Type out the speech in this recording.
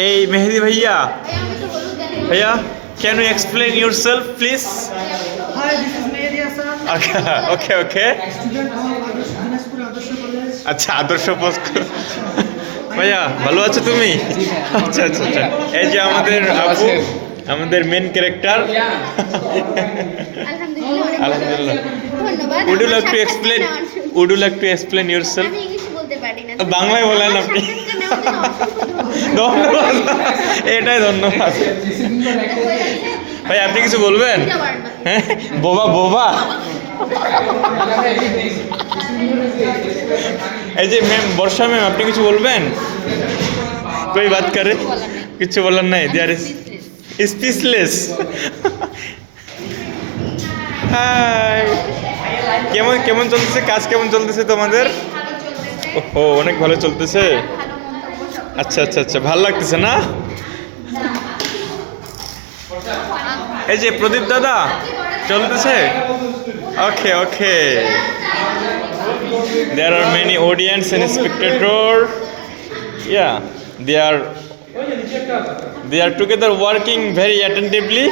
এই মেহেদি ভাইয়া, ভাইয়া, can you explain yourself please? Hi, this is Mehdi Hassan. Okay okay. Student of Dinashpur Adarsh College. আচ্ছা, আদর্শ post. ভাইয়া ভালো আছো তুমি? আচ্ছা আচ্ছা আচ্ছা। এই যে আমাদের আপু, আমাদের মেন ক্যারেক্টার। আলহামদুলিল্লাহ। ধন্যবাদ। Would you আমার like to সাক্ষাৎকার explain? নেওয়ার জন্য। Would you like to explain yourself? আমি ইংলিশে বলতে পারি না। বাংলায় বলেন আমার আপনি। সাক্ষাৎকার নেওয়ার জন্য অসংখ্য ধন্যবাদ। ধন্যবাদ, এটাই ধন্যবাদ। ভাই আপনি কিছু বলবেন? হ্যাঁ, বোবা বোবা। এই যে ম্যাম, বর্ষা ম্যাম, আপনি কিছু বলবেন? কই বাত করে? কিছু বলার নাই, দেয়ার ইজ স্পিচলেস। হাই, কেমন কেমন চলতেছে কাজ, কেমন চলতেছে তোমাদের? ও অনেক ভালো চলতেছে। আচ্ছা আচ্ছা আচ্ছা, ভালো লাগতেছে না? এই যে প্রদীপ দাদা চলতেছে। ওকে ওকে। There are many audience and spectator. Yeah, they are together working very attentively.